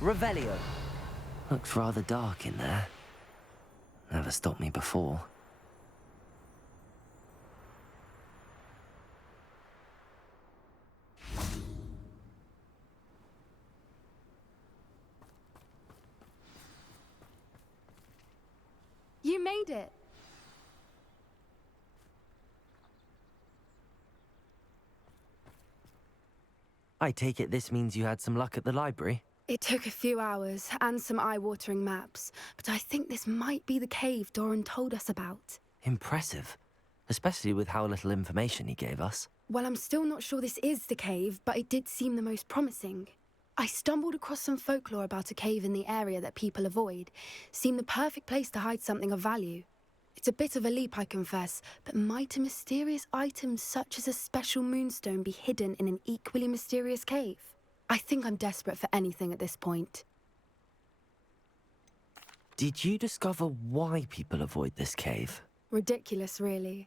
Revelio. Looks rather dark in there. Never stopped me before. You made it. I take it this means you had some luck at the library? It took a few hours and some eye-watering maps, but I think this might be the cave Doran told us about. Impressive. Especially with how little information he gave us. Well, I'm still not sure this is the cave, but it did seem the most promising. I stumbled across some folklore about a cave in the area that people avoid. Seemed the perfect place to hide something of value. It's a bit of a leap, I confess, but might a mysterious item such as a special moonstone be hidden in an equally mysterious cave? I think I'm desperate for anything at this point. Did you discover why people avoid this cave? Ridiculous, really.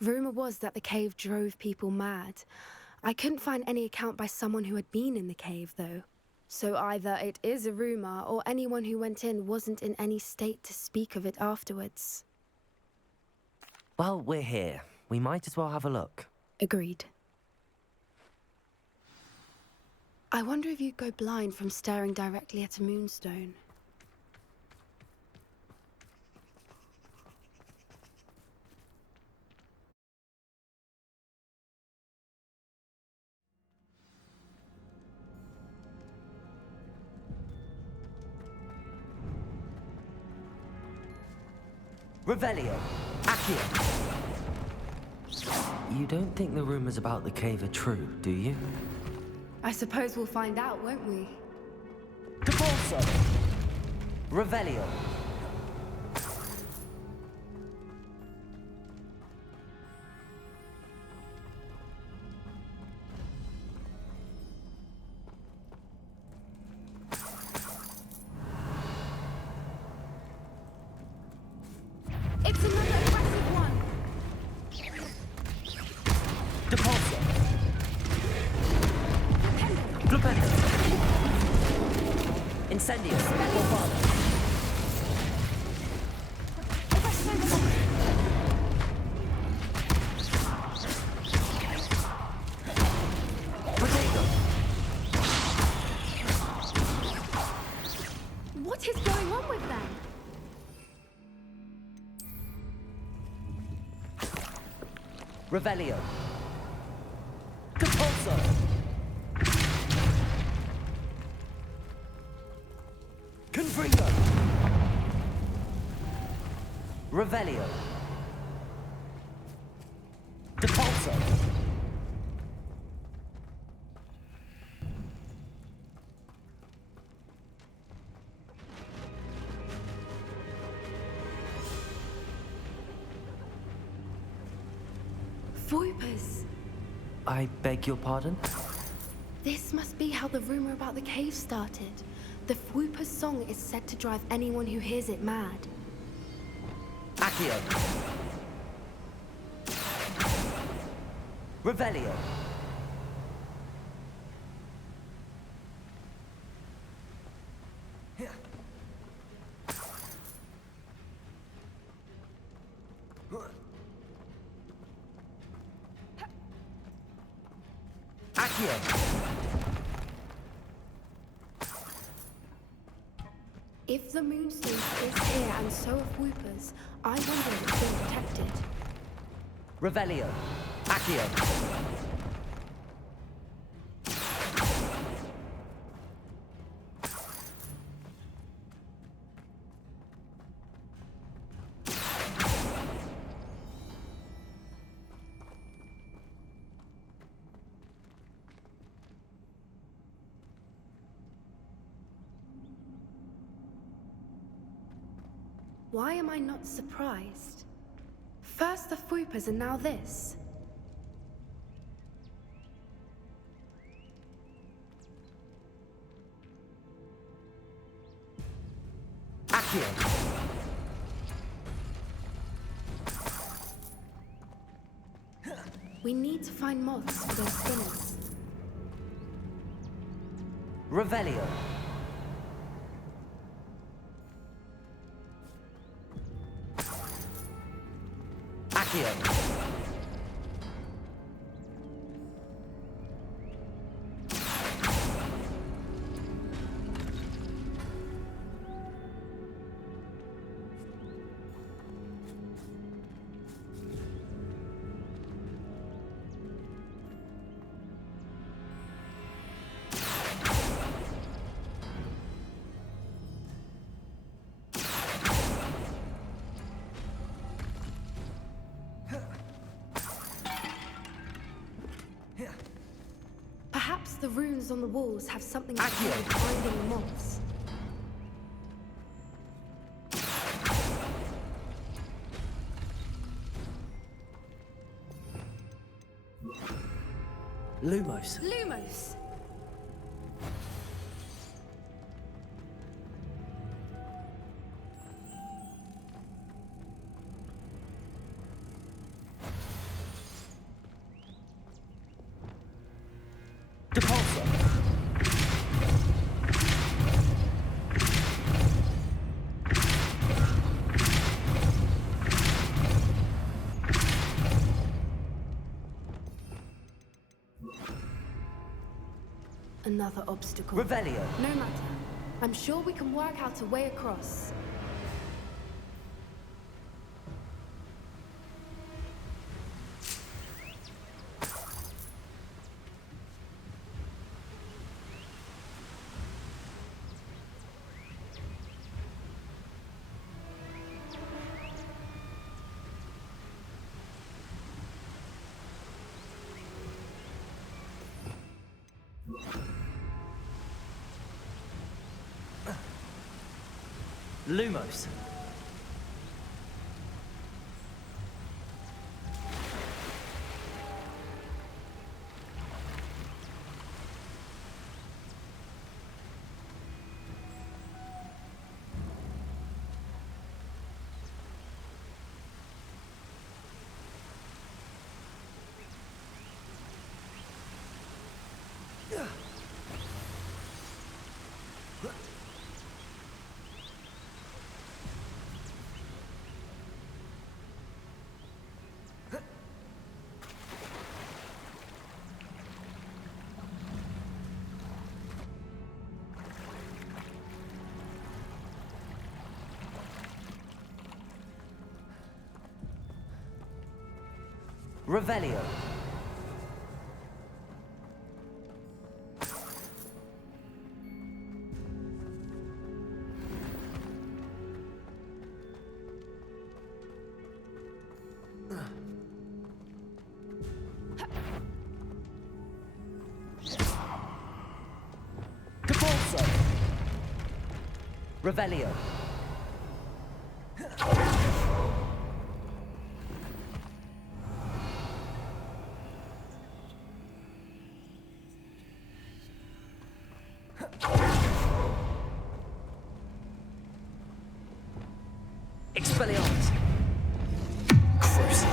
Rumor was that the cave drove people mad. I couldn't find any account by someone who had been in the cave, though. So either it is a rumor, or anyone who went in wasn't in any state to speak of it afterwards. Well, we're here. We might as well have a look. Agreed. I wonder if you'd go blind from staring directly at a moonstone. Revelio. Accio. You don't think the rumors about the cave are true, do you? I suppose we'll find out, won't we? Depulso. Revelio. It's another aggressive one! Depulso. Flipendo. Incendio. Bombado. Potato. What is going on with them? Revelio. Depulso. Confringo. Revelio. Depulso. Voipers. I beg your pardon? This must be how the rumor about the cave started. The Fwooper's song is said to drive anyone who hears it mad. Accio. Revelio. Accio. If the moonstone is here and so are Fwoopers, I wonder if it's been protected. Revelio. Accio. Why am I not surprised? First the Fwoopers and now this. Accio. We need to find moths for those spinners. Revelio. Accio. Perhaps the runes on the walls have something to do Accio. with finding the moths. Lumos. Lumos! Depulso. Another obstacle. Revelio. No matter. I'm sure we can work out a way across. Lumos. Revelio. Depulso. Revelio. Expelliarmus. Crucible.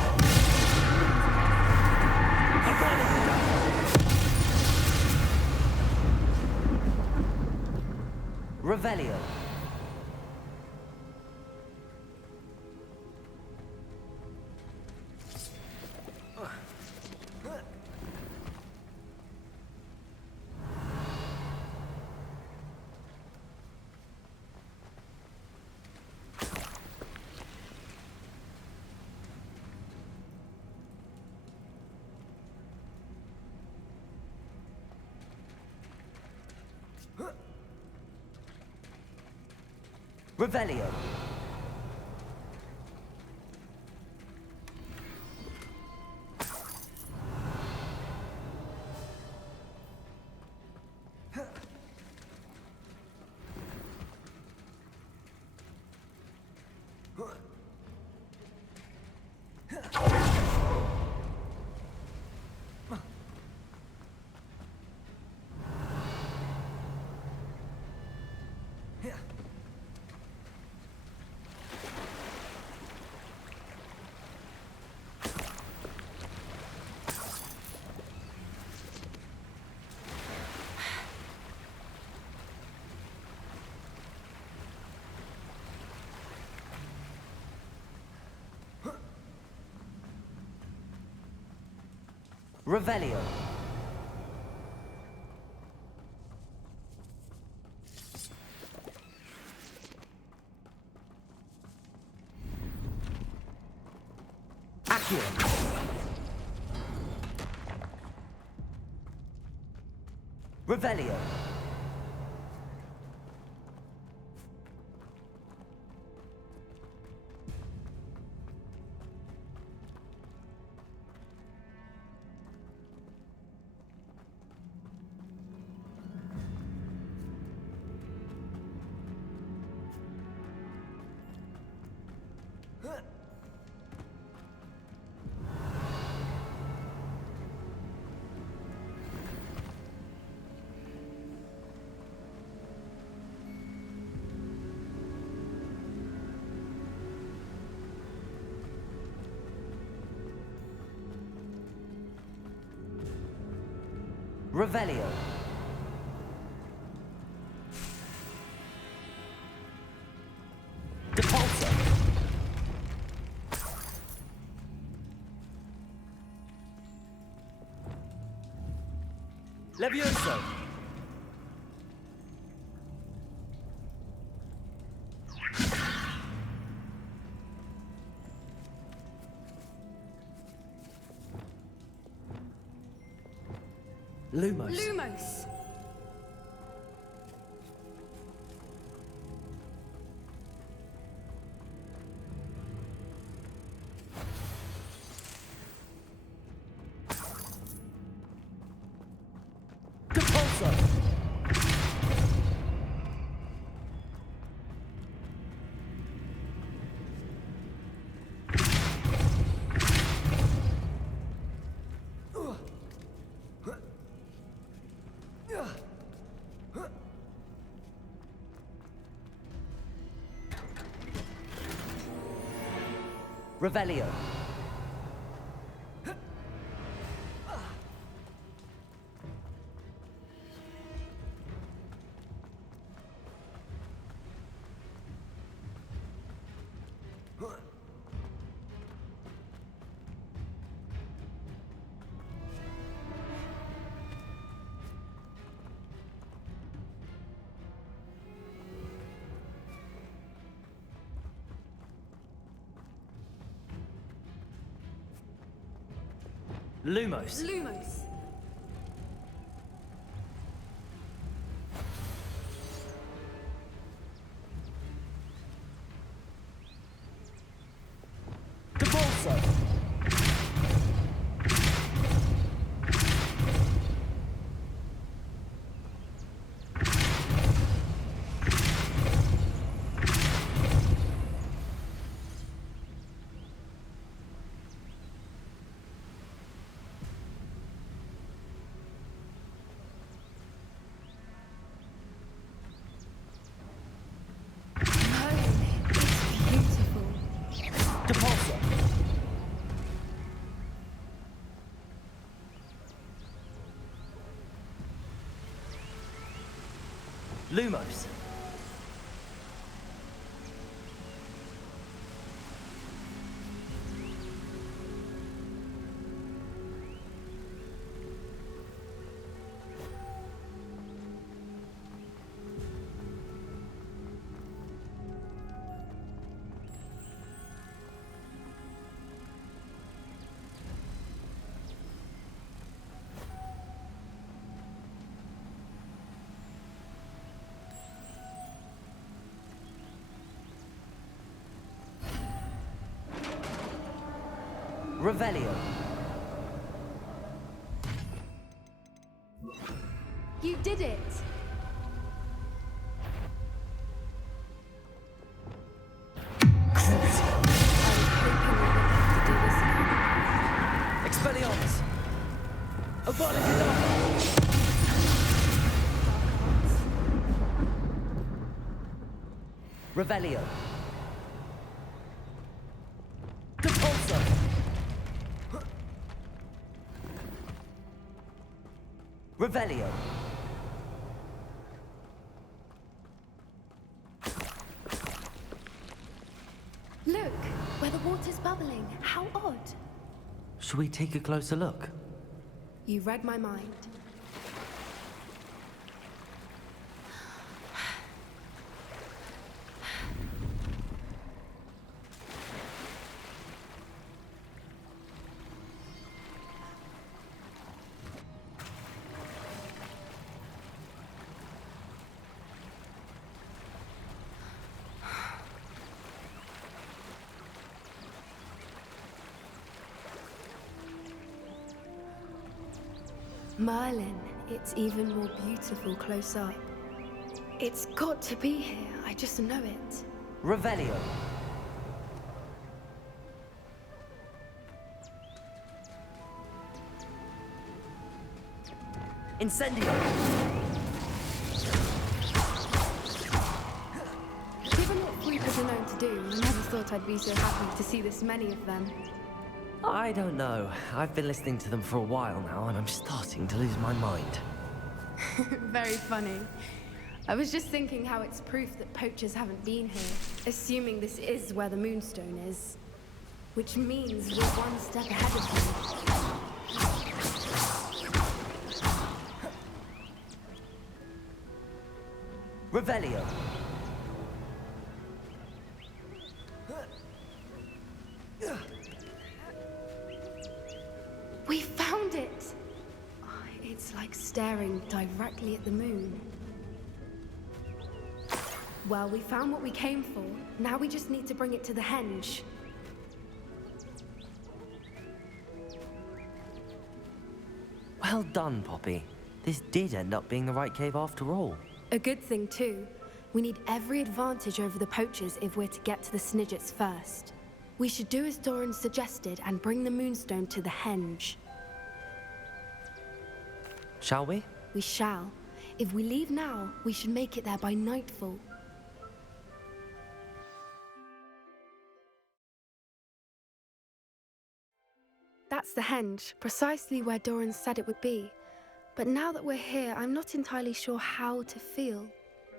Revelio. Revelio. Revelio. Accio. Revelio. Revelio. Depulso. Levioso. Lumos. Lumos! Depulso. Revelio. Lumos. Lumos! Depulso. No, it's beautiful. Depulso. Lumos. Revelio. You did it! Expelliarmus. Abolish Revelio. Depulso. Revelio. Look, where the water's bubbling. How odd. Should we take a closer look? You read my mind. Merlin, it's even more beautiful close up. It's got to be here, I just know it. Revelio. Incendio. Given what creepers are known to do, I never thought I'd be so happy to see this many of them. I don't know. I've been listening to them for a while now, and I'm starting to lose my mind. Very funny. I was just thinking how it's proof that poachers haven't been here, assuming this is where the Moonstone is. Which means we're one step ahead of them. Revelio. We found it! Oh, it's like staring directly at the moon. Well, we found what we came for. Now we just need to bring it to the henge. Well done, Poppy. This did end up being the right cave after all. A good thing, too. We need every advantage over the poachers if we're to get to the Snidgets first. We should do as Doran suggested and bring the Moonstone to the henge. Shall we? We shall. If we leave now, we should make it there by nightfall. That's the henge, precisely where Doran said it would be. But now that we're here, I'm not entirely sure how to feel.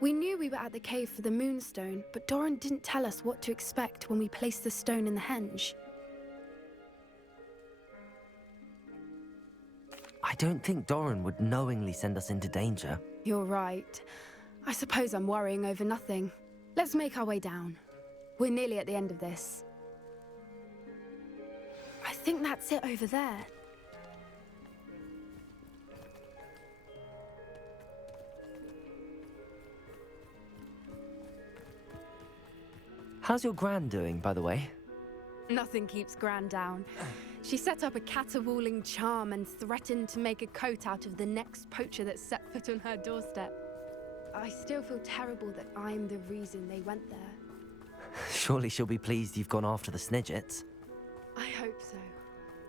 We knew we were at the cave for the Moonstone, but Doran didn't tell us what to expect when we placed the stone in the henge. I don't think Doran would knowingly send us into danger. You're right. I suppose I'm worrying over nothing. Let's make our way down. We're nearly at the end of this. I think that's it over there. How's your Gran doing, by the way? Nothing keeps Gran down. She set up a caterwauling charm and threatened to make a coat out of the next poacher that set foot on her doorstep. I still feel terrible that I'm the reason they went there. Surely she'll be pleased you've gone after the Snidgets. I hope so.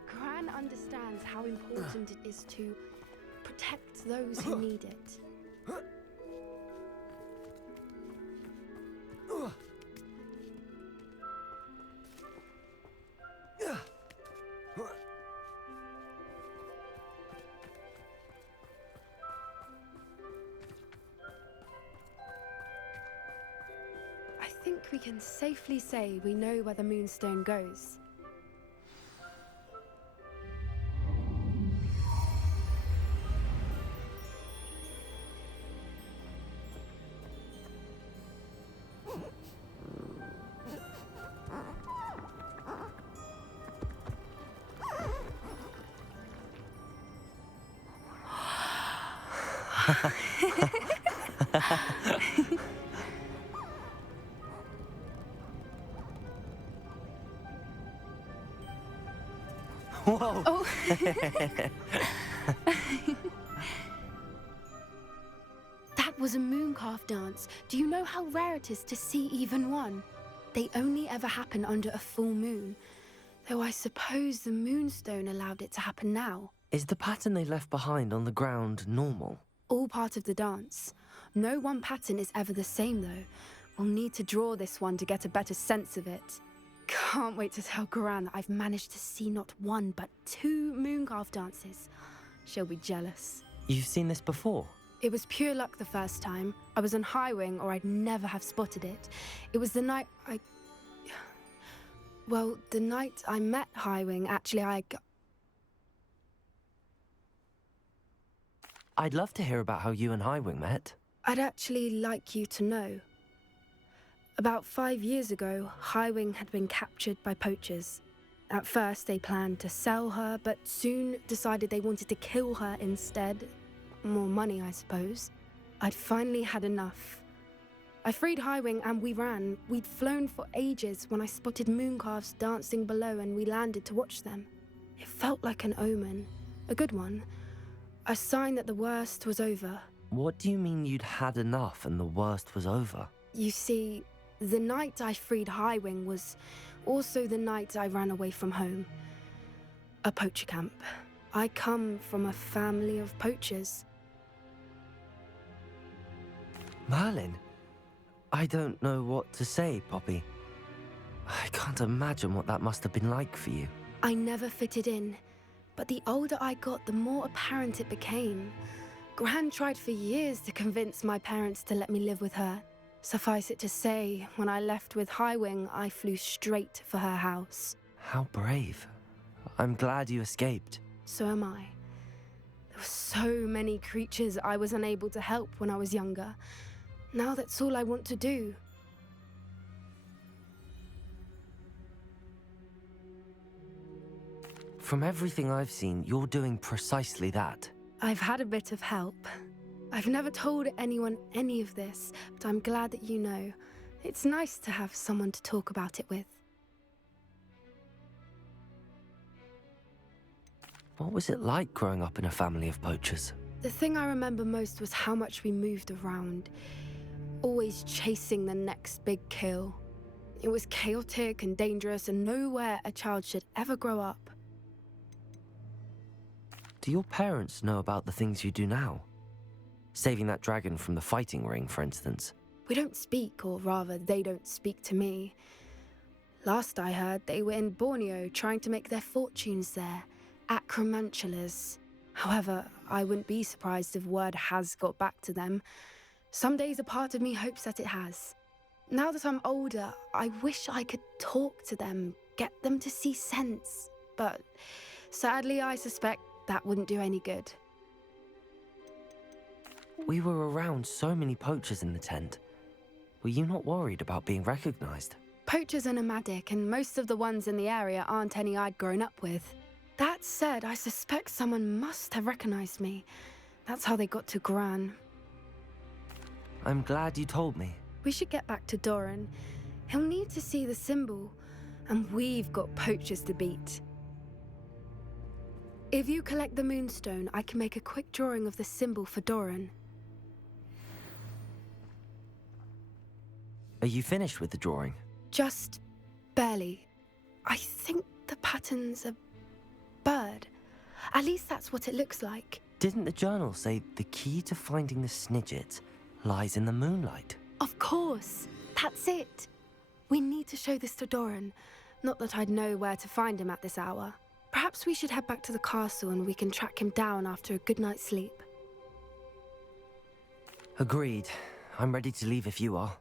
Gran understands how important it is to protect those who need it. I think we can safely say we know where the Moonstone goes. Whoa! Oh. That was a mooncalf dance. Do you know how rare it is to see even one? They only ever happen under a full moon. Though I suppose the Moonstone allowed it to happen now. Is the pattern they left behind on the ground normal? All part of the dance. No one pattern is ever the same, though. We'll need to draw this one to get a better sense of it. Can't wait to tell Gran that I've managed to see not one, but 2 mooncalf dances. She'll be jealous. You've seen this before? It was pure luck the first time. I was on Highwing, or I'd never have spotted it. It was the night Well, the night I met Highwing, actually, I'd love to hear about how you and Highwing met. I'd actually like you to know. About 5 years ago, Highwing had been captured by poachers. At first, they planned to sell her, but soon decided they wanted to kill her instead. More money, I suppose. I'd finally had enough. I freed Highwing and we ran. We'd flown for ages when I spotted mooncalves dancing below and we landed to watch them. It felt like an omen. A good one. A sign that the worst was over. What do you mean you'd had enough and the worst was over? You see, the night I freed Highwing was also the night I ran away from home. A poacher camp. I come from a family of poachers. Merlin? I don't know what to say, Poppy. I can't imagine what that must have been like for you. I never fitted in, but the older I got, the more apparent it became. Gran tried for years to convince my parents to let me live with her. Suffice it to say, when I left with Highwing, I flew straight for her house. How brave. I'm glad you escaped. So am I. There were so many creatures I was unable to help when I was younger. Now that's all I want to do. From everything I've seen, you're doing precisely that. I've had a bit of help. I've never told anyone any of this, but I'm glad that you know. It's nice to have someone to talk about it with. What was it like growing up in a family of poachers? The thing I remember most was how much we moved around, always chasing the next big kill. It was chaotic and dangerous and nowhere a child should ever grow up. Do your parents know about the things you do now? Saving that dragon from the fighting ring, for instance. We don't speak, or rather, they don't speak to me. Last I heard, they were in Borneo trying to make their fortunes there, acromantulas. However, I wouldn't be surprised if word has got back to them. Some days a part of me hopes that it has. Now that I'm older, I wish I could talk to them, get them to see sense. But sadly, I suspect that wouldn't do any good. We were around so many poachers in the tent. Were you not worried about being recognized? Poachers are nomadic, and most of the ones in the area aren't any I'd grown up with. That said, I suspect someone must have recognized me. That's how they got to Gran. I'm glad you told me. We should get back to Doran. He'll need to see the symbol, and we've got poachers to beat. If you collect the moonstone, I can make a quick drawing of the symbol for Doran. Are you finished with the drawing? Just barely. I think the pattern's a bird. At least that's what it looks like. Didn't the journal say the key to finding the Snidget lies in the moonlight? Of course. That's it. We need to show this to Doran. Not that I'd know where to find him at this hour. Perhaps we should head back to the castle and we can track him down after a good night's sleep. Agreed. I'm ready to leave if you are.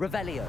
Revelio.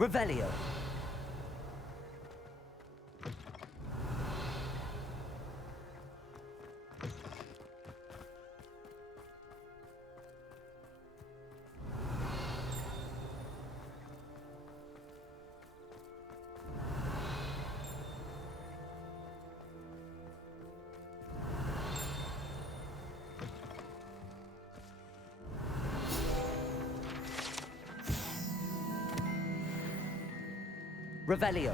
Revelio. Revelio.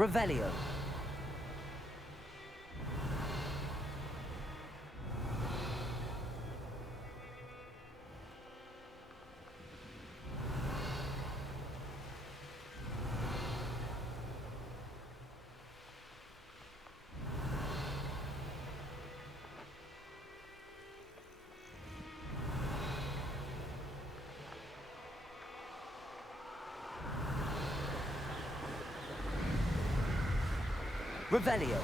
Revelio. Revelio.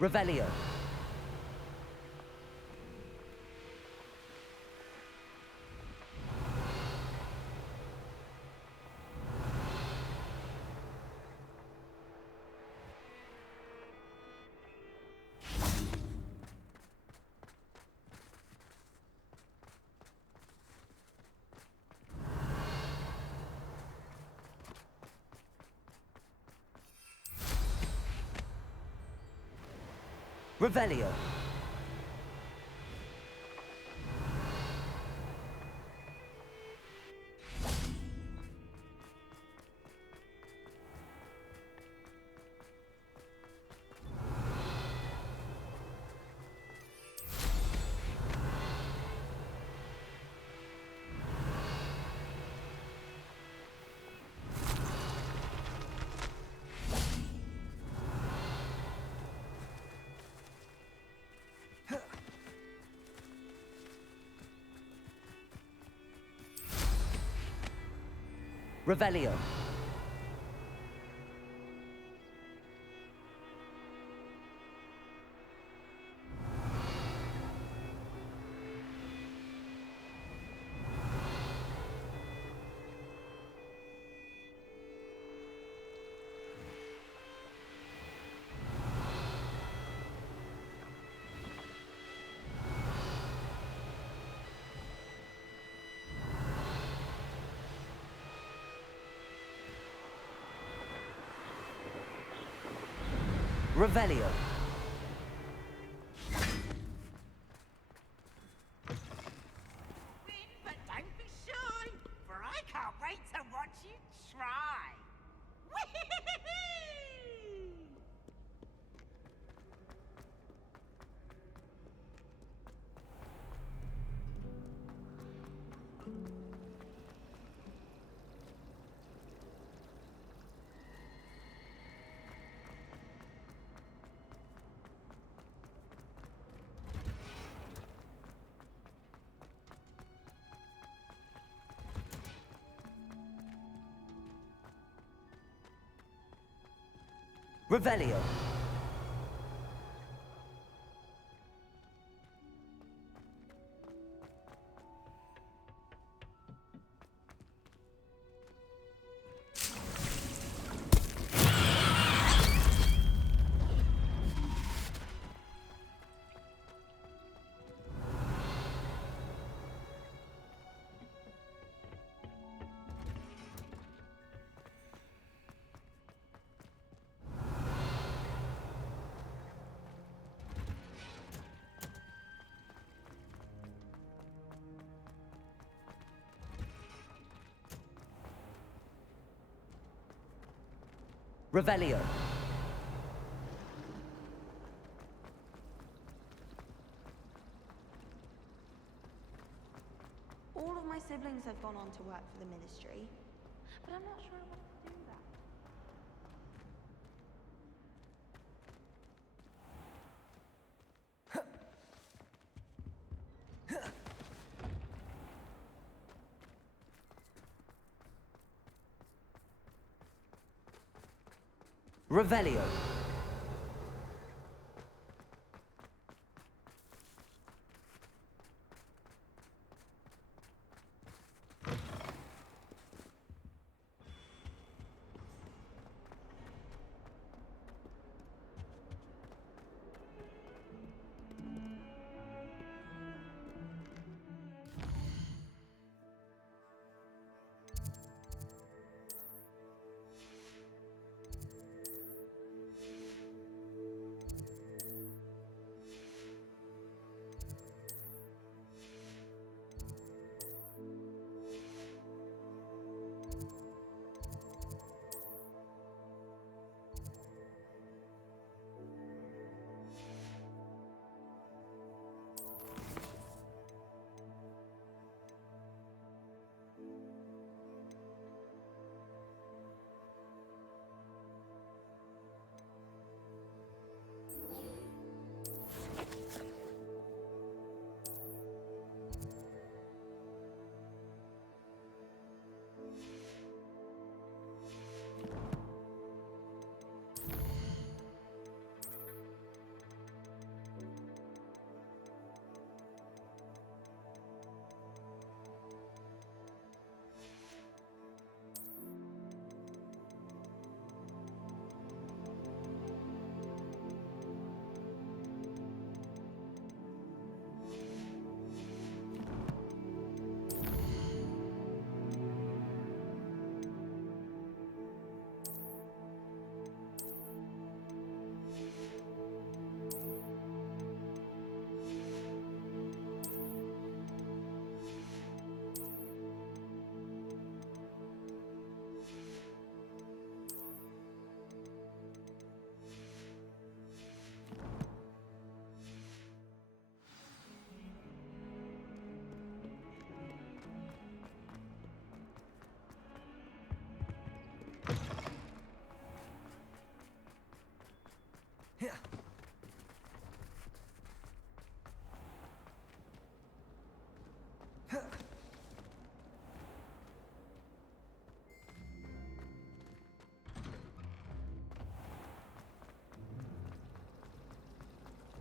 Revelio. Revelio. Revelio. Revelio. Win, but don't be shy, for I can't wait to watch you try. Whee! Revelio. Revelio. All of my siblings have gone on to work for the ministry, but I'm not sure I want to do that. Revelio.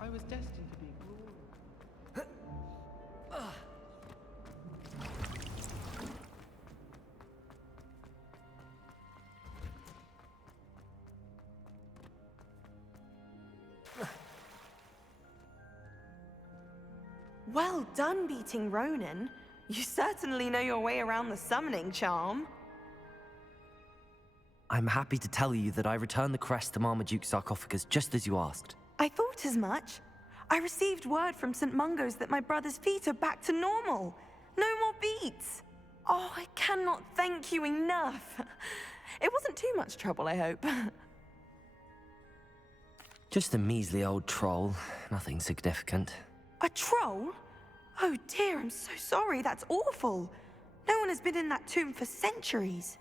I was destined to be glorious. Well done beating Ronan. You certainly know your way around the summoning charm. I'm happy to tell you that I returned the crest to Marmaduke's sarcophagus just as you asked. I thought as much. I received word from St. Mungo's that my brother's feet are back to normal. No more beats. Oh, I cannot thank you enough. It wasn't too much trouble, I hope. Just a measly old troll, nothing significant. A troll? Oh dear, I'm so sorry. That's awful. No one has been in that tomb for centuries.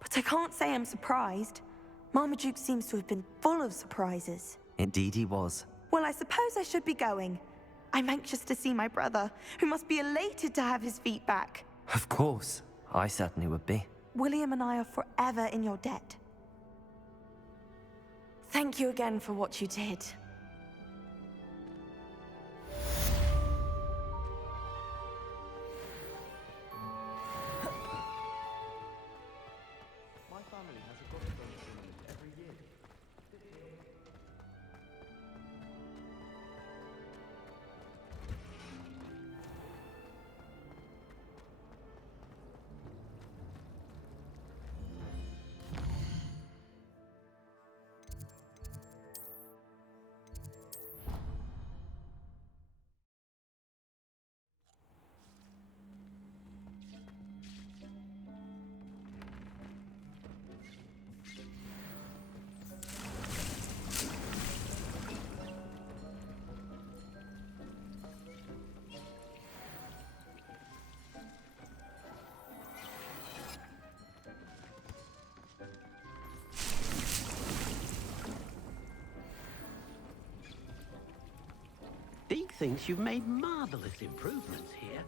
But I can't say I'm surprised. Marmaduke seems to have been full of surprises. Indeed he was. Well, I suppose I should be going. I'm anxious to see my brother, who must be elated to have his feet back. Of course, I certainly would be. William and I are forever in your debt. Thank you again for what you did. My family has a gospel tournament every year. thinks you've made marvelous improvements here.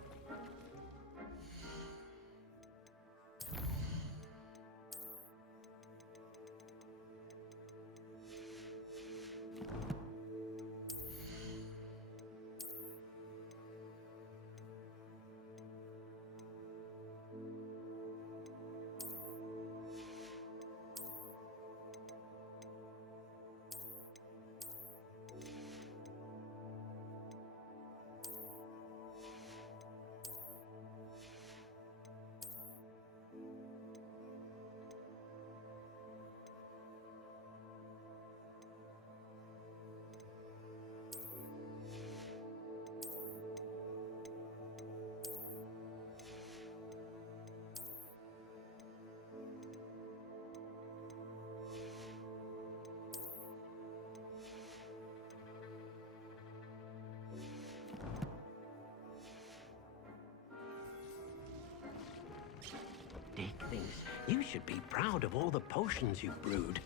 Dick thinks you should be proud of all the potions you've brewed.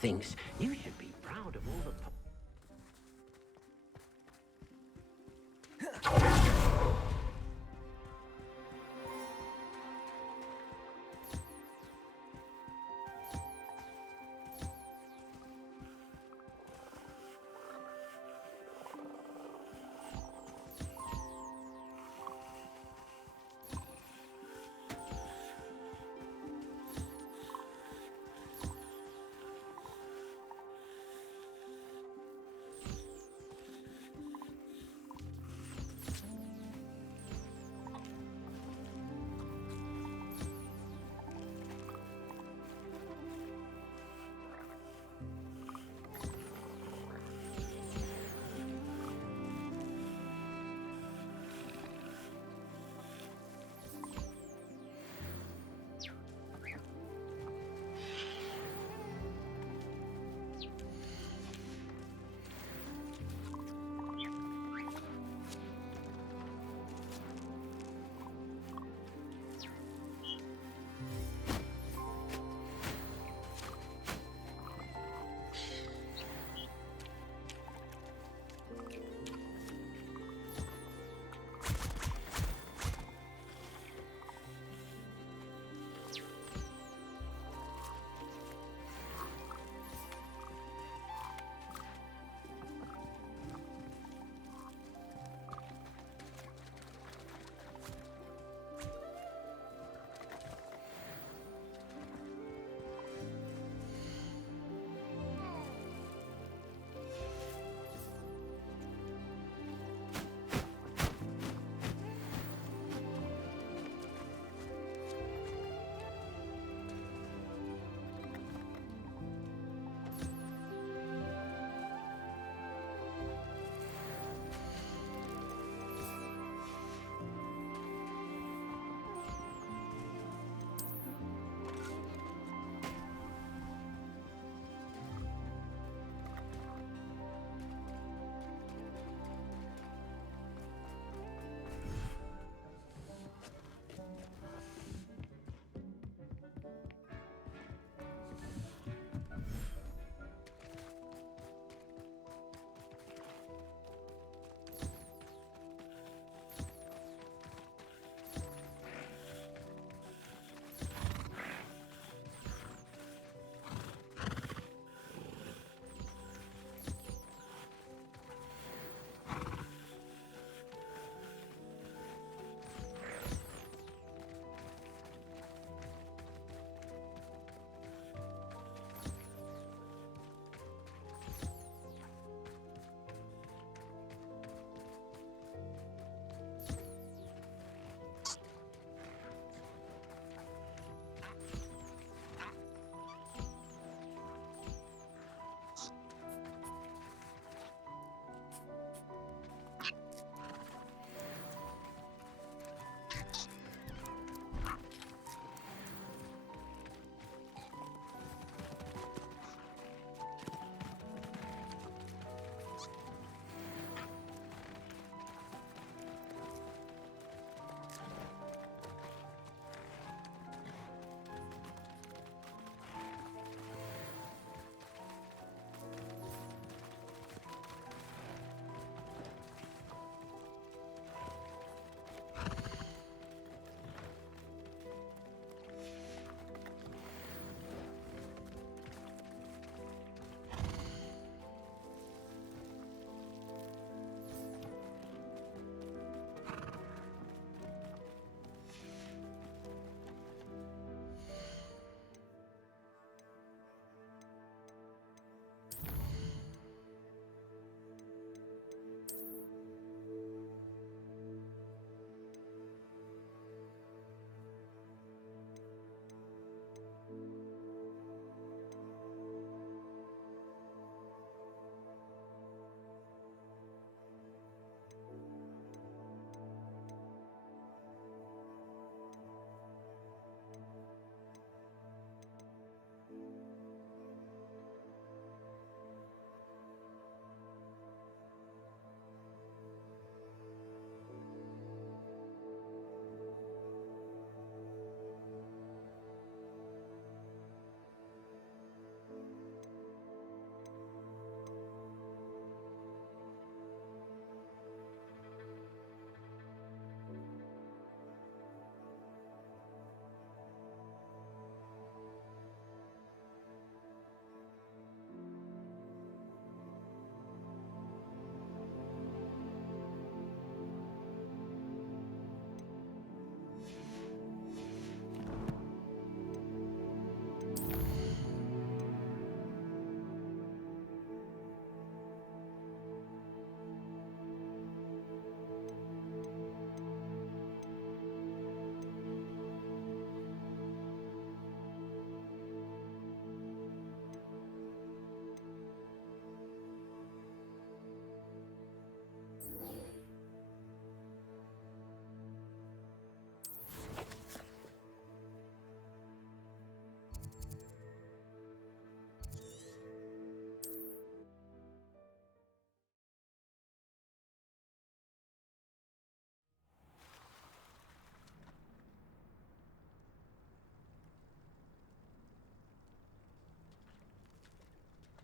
thinks you should be proud of all the...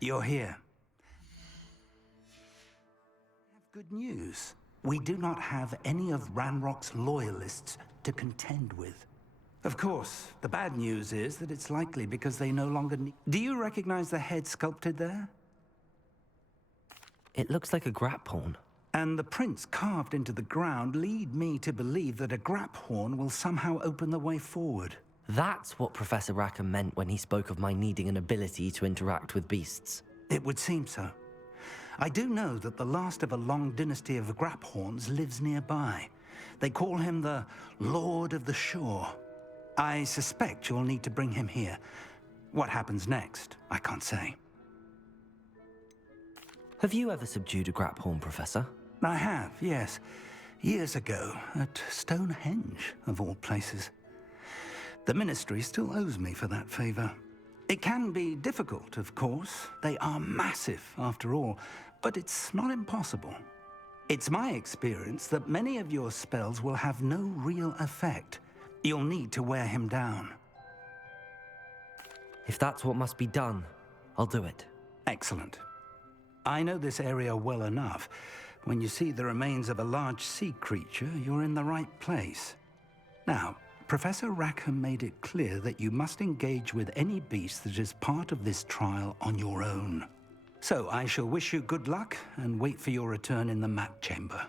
you're here. I have good news. We do not have any of Ranrock's loyalists to contend with. Of course, the bad news is that it's likely because they no longer need... Do you recognize the head sculpted there? It looks like a grap horn. And the prints carved into the ground lead me to believe that a grap horn will somehow open the way forward. That's what Professor Rackham meant when he spoke of my needing an ability to interact with beasts. It would seem so. I do know that the last of a long dynasty of grap horns lives nearby. They call him the Lord of the Shore. I suspect you'll need to bring him here. What happens next, I can't say. Have you ever subdued a grap horn, Professor? I have, yes. Years ago, at Stonehenge, of all places. The Ministry still owes me for that favor. It can be difficult, of course. They are massive, after all, but it's not impossible. It's my experience that many of your spells will have no real effect. You'll need to wear him down. If that's what must be done, I'll do it. Excellent. I know this area well enough. When you see the remains of a large sea creature, you're in the right place. Now, Professor Rackham made it clear that you must engage with any beast that is part of this trial on your own. So I shall wish you good luck and wait for your return in the map chamber.